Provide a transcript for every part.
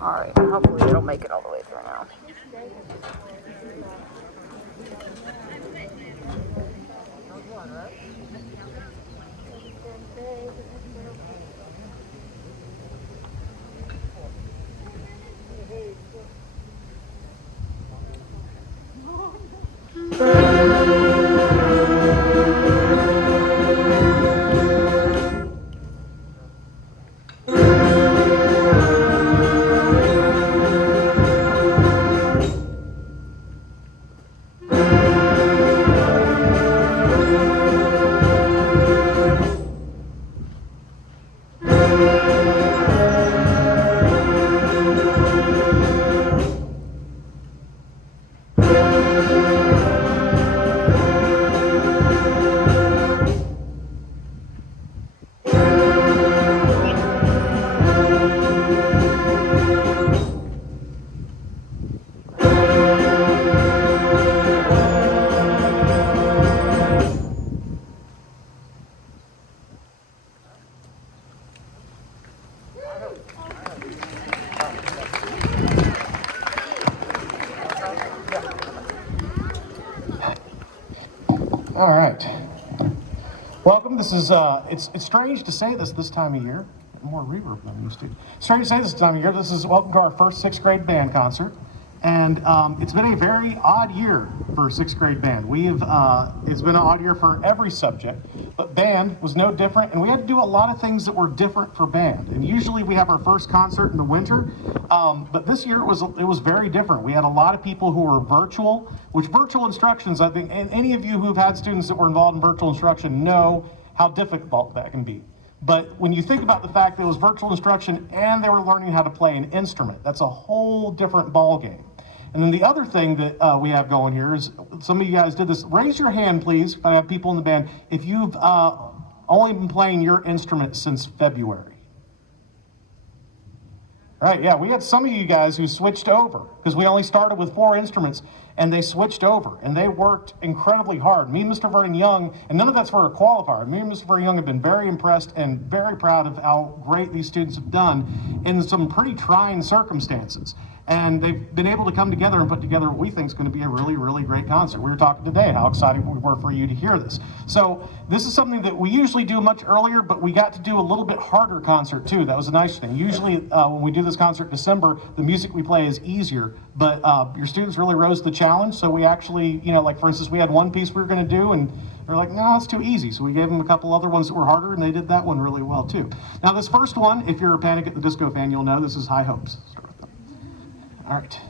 All right, hopefully it'll make it all the way through now. All right. Welcome. This is, it's strange to say this time of year. More reverb than I'm used to. Strange to say this time of year. This is welcome to our first 6th grade band concert. And it's been a very odd year for 6th grade band. It's been an odd year for every subject, but band was no different, and we had to do a lot of things that were different for band. And usually we have our first concert in the winter, but this year it was very different. We had a lot of people who were virtual, which virtual instructions, I think, and any of you who've had students that were involved in virtual instruction know how difficult that can be. But when you think about the fact that it was virtual instruction and they were learning how to play an instrument, that's a whole different ballgame. And then the other thing that we have going here is, some of you guys did this. Raise your hand, please, if I have people in the band, if you've only been playing your instrument since February. Right, yeah, we had some of you guys who switched over, because we only started with 4 instruments, and they switched over, and they worked incredibly hard. Me and Mr. Vernon Young, and none of that's for a qualifier, me and Mr. Vernon Young have been very impressed and very proud of how great these students have done in some pretty trying circumstances. And they've been able to come together and put together what we think is going to be a really, really great concert. We were talking today how excited we were for you to hear this. So this is something that we usually do much earlier, but we got to do a little bit harder concert too. That was a nice thing. Usually when we do this concert in December, the music we play is easier, but your students really rose the challenge. So we actually, like for instance, we had one piece we were going to do, and they're like, no, it's too easy. So we gave them a couple other ones that were harder, and they did that one really well too. Now this first one, if you're a Panic at the Disco fan, you'll know this is High Hopes. All right,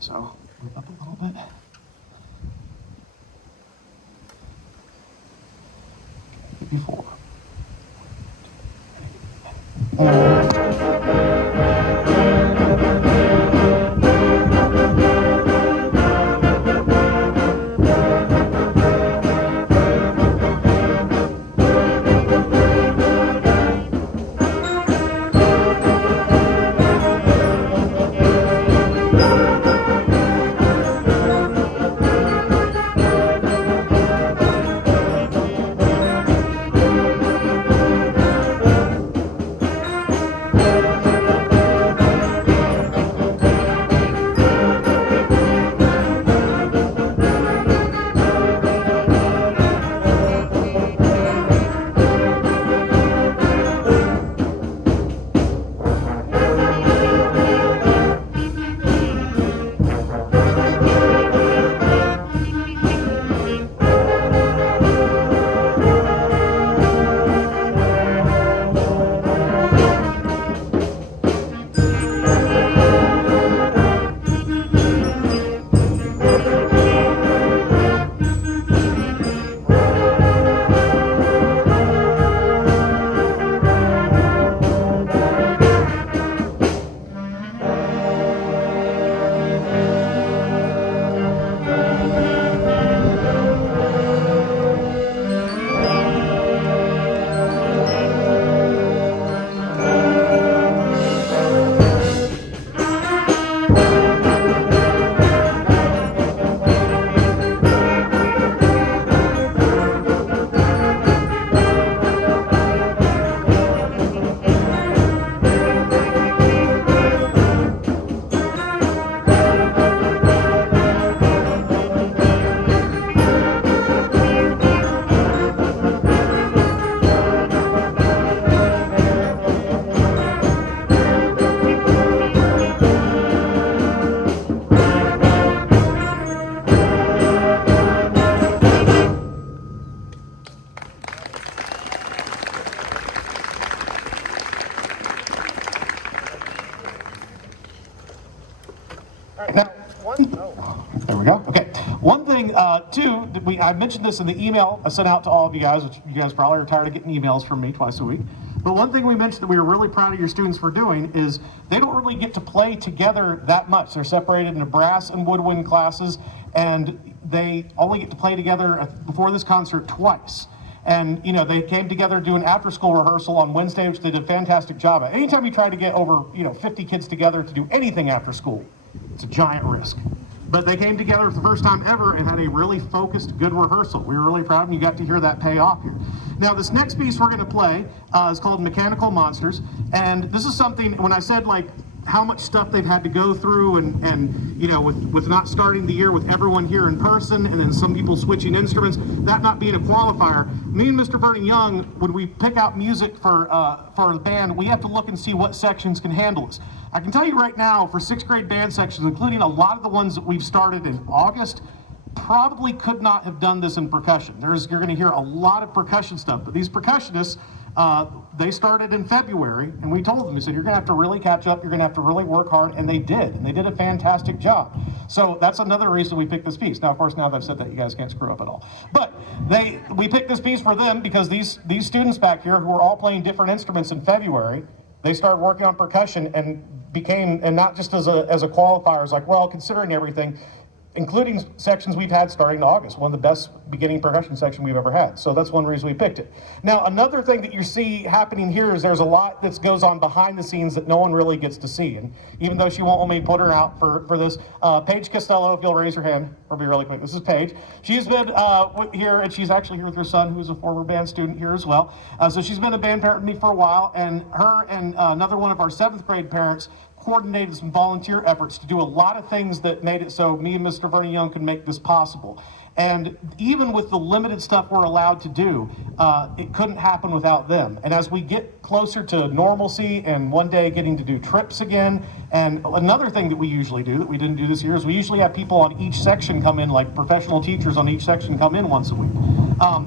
so move up a little bit. Before. Now, there we go. Okay. One thing, too, I mentioned this in the email I sent out to all of you guys, which you guys probably are tired of getting emails from me twice a week. But one thing we mentioned that we were really proud of your students for doing is they don't really get to play together that much. They're separated into brass and woodwind classes, and they only get to play together before this concert twice. And, you know, they came together to do an after-school rehearsal on Wednesday, which they did a fantastic job at. Anytime you try to get over, 50 kids together to do anything after school, it's a giant risk. But they came together for the first time ever and had a really focused, good rehearsal. We were really proud, and you got to hear that pay off here. Now, this next piece we're going to play is called Mechanical Monsters. And this is something, when I said, like, how much stuff they've had to go through and with not starting the year with everyone here in person and then some people switching instruments, that not being a qualifier, me and Mr. Vernon Young, when we pick out music for the band, we have to look and see what sections can handle this. I can tell you right now, for sixth grade band sections, including a lot of the ones that we've started in August, probably could not have done this in percussion. You're going to hear a lot of percussion stuff, but these percussionists, they started in February, and we told them, we said, you're going to have to really catch up, you're going to have to really work hard, and they did a fantastic job. So that's another reason we picked this piece. Now, of course, now that I've said that, you guys can't screw up at all. But we picked this piece for them because these students back here who are all playing different instruments in February, they started working on percussion and not just as a qualifier, it's like, well, considering everything, including sections we've had starting in August, one of the best beginning percussion section we've ever had. So that's one reason we picked it. Now, another thing that you see happening here is there's a lot that goes on behind the scenes that no one really gets to see. And even though she won't let me put her out for this, Paige Costello, if you'll raise your hand, we'll be really quick. This is Paige. She's been here, and she's actually here with her son, who's a former band student here as well. So she's been a band parent with me for a while, and her and another one of our 7th grade parents coordinated some volunteer efforts to do a lot of things that made it so me and Mr. Vernon Young could make this possible. And even with the limited stuff we're allowed to do, it couldn't happen without them. And as we get closer to normalcy and one day getting to do trips again, and another thing that we usually do that we didn't do this year is we usually have people on each section come in, like professional teachers on each section come in once a week.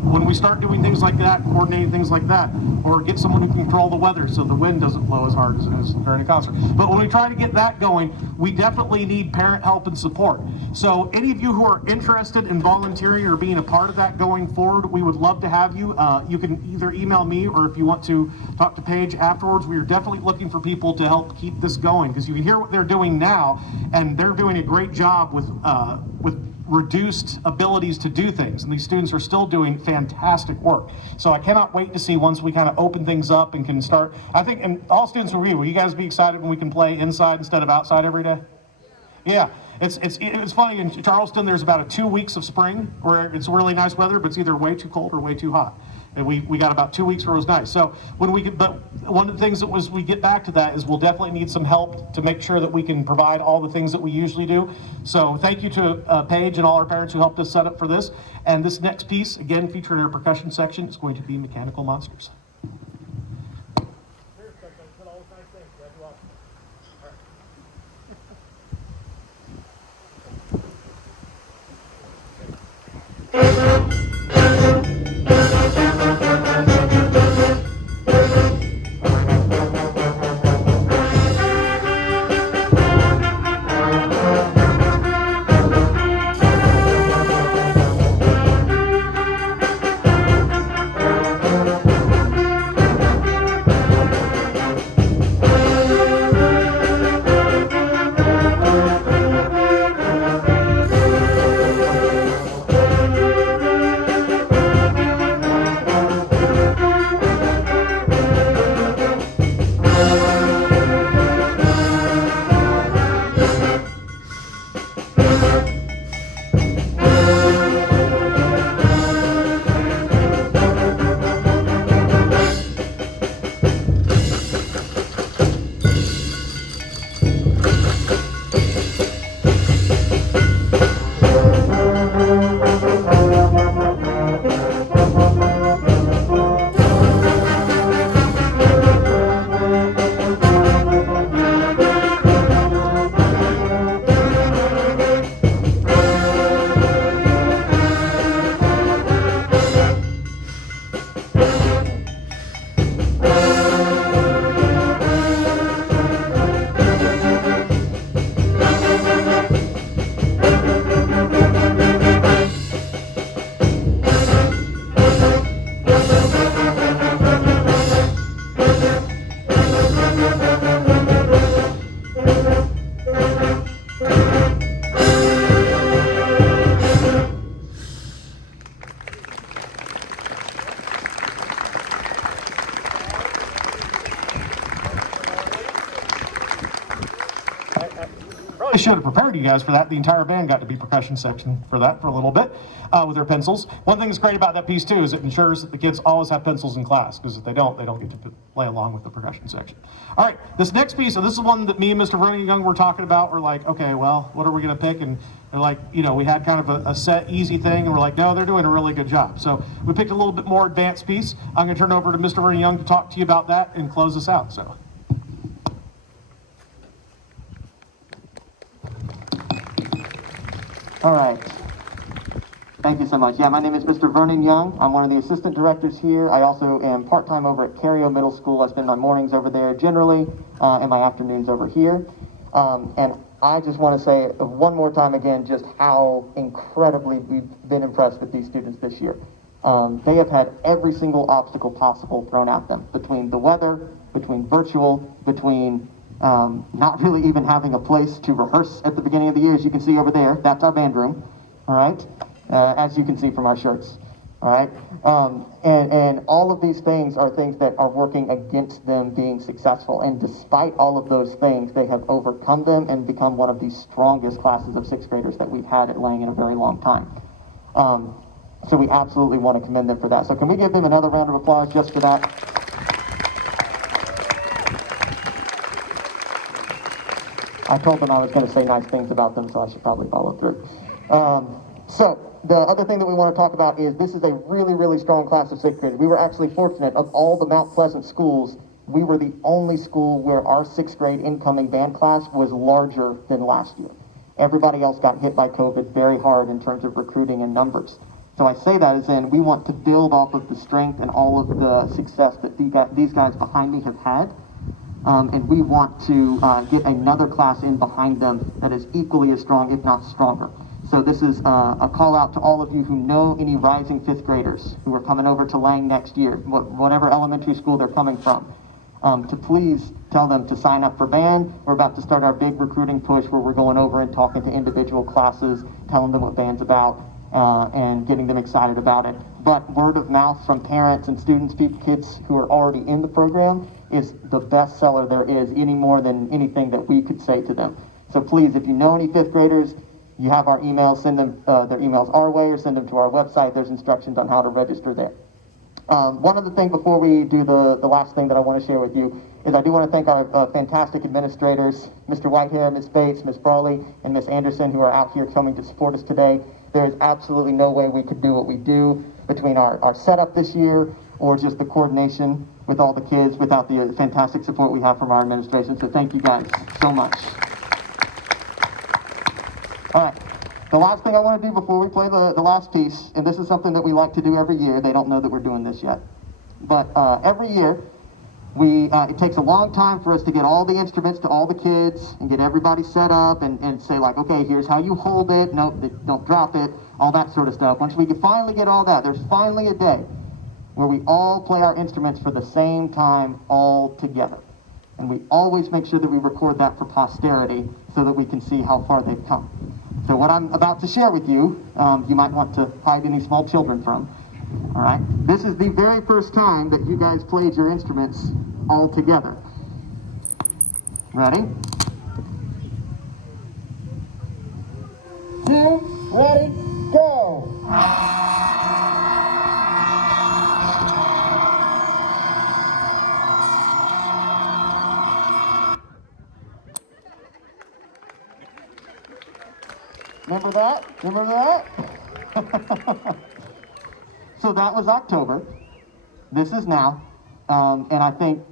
When we start doing things like that, coordinating things like that, or get someone who can control the weather so the wind doesn't blow as hard as during a concert. But when we try to get that going, we definitely need parent help and support. So any of you who are interested in volunteering or being a part of that going forward, we would love to have you. You can either email me, or if you want to talk to Paige afterwards, we are definitely looking for people to help keep this going, because you can hear what they're doing now, and they're doing a great job with reduced abilities to do things, and these students are still doing fantastic work. So I cannot wait to see once we kind of open things up and can start. I think, and all students will you guys be excited when we can play inside instead of outside every day? Yeah. It's funny, in Charleston there's about 2 weeks of spring where it's really nice weather, but it's either way too cold or way too hot. And we got about 2 weeks where it was nice. So but one of the things that we get back to that is we'll definitely need some help to make sure that we can provide all the things that we usually do. So thank you to Paige and all our parents who helped us set up for this. And this next piece, again featuring our percussion section, is going to be Mechanical Monsters. Really should have prepared you guys for that. The entire band got to be percussion section for that for a little bit with their pencils. One thing that's great about that piece too is it ensures that the kids always have pencils in class, because if they don't get to play along with the percussion section. All right, this next piece, so this is one that me and Mr. Vernon Young were talking about. We're like, okay, well, what are we going to pick? And they're like, you know, we had kind of a set, easy thing, and we're like, no, they're doing a really good job. So we picked a little bit more advanced piece. I'm going to turn it over to Mr. Vernon Young to talk to you about that and close us out. So. All right. Thank you so much. Yeah, my name is Mr. Vernon Young. I'm one of the assistant directors here. I also am part-time over at Cario Middle School. I spend my mornings over there generally, and my afternoons over here. And I just want to say one more time again just how incredibly we've been impressed with these students this year. They have had every single obstacle possible thrown at them, between the weather, between virtual, between not really even having a place to rehearse at the beginning of the year. As you can see over there, that's our band room, all right? As you can see from our shirts, all right? And all of these things are things that are working against them being successful. And despite all of those things, they have overcome them and become one of the strongest classes of sixth graders that we've had at Lang in a very long time. So we absolutely want to commend them for that. So can we give them another round of applause just for that? I told them I was going to say nice things about them, so I should probably follow through. So the other thing that we want to talk about is this is a really, really strong class of sixth graders. We were actually fortunate. Of all the Mount Pleasant schools, we were the only school where our sixth grade incoming band class was larger than last year. Everybody else got hit by COVID very hard in terms of recruiting and numbers. So I say that as in we want to build off of the strength and all of the success that these guys behind me have had. And we want to get another class in behind them that is equally as strong, if not stronger. So this is a call out to all of you who know any rising fifth graders who are coming over to Lang next year, whatever elementary school they're coming from, to please tell them to sign up for band. We're about to start our big recruiting push where we're going over and talking to individual classes, telling them what band's about, and getting them excited about it. But word of mouth from parents and students, kids who are already in the program, is the best seller there is, any more than anything that we could say to them. So please, if you know any fifth graders, you have our emails, send them their emails our way or send them to our website. There's instructions on how to register there. One other thing before we do the last thing that I want to share with you is I do want to thank our fantastic administrators, Mr. Whitehair, Ms. Bates, Ms. Brawley, and Ms. Anderson, who are out here coming to support us today. There is absolutely no way we could do what we do between our setup this year or just the coordination with all the kids without the fantastic support we have from our administration. So thank you guys so much. All right, the last thing I want to do before we play the last piece, and this is something that we like to do every year. They don't know that we're doing this yet. But every year, it takes a long time for us to get all the instruments to all the kids and get everybody set up and say like, okay, here's how you hold it. Nope, don't drop it, all that sort of stuff. Once we can finally get all that, there's finally a day where we all play our instruments for the same time all together. And we always make sure that we record that for posterity so that we can see how far they've come. So what I'm about to share with you, you might want to hide any small children from. All right, this is the very first time that you guys played your instruments all together. Ready? 2, ready, go! Remember that? Remember that? So that was October. This is now. And I think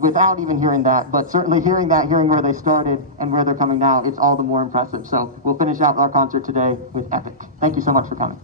without even hearing that, but certainly hearing where they started and where they're coming now, it's all the more impressive. So we'll finish out our concert today with Epic. Thank you so much for coming.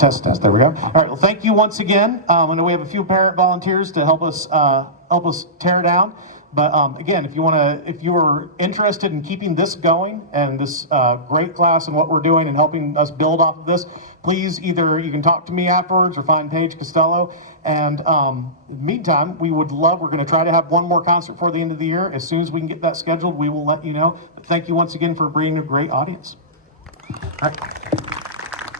Test. There we go. All right. Well, thank you once again. I know we have a few parent volunteers to help us tear down. But again, if you are interested in keeping this going and this great class and what we're doing and helping us build off of this, please either you can talk to me afterwards or find Paige Costello. And in the meantime, we're going to try to have one more concert before the end of the year. As soon as we can get that scheduled, we will let you know. But thank you once again for bringing a great audience. All right.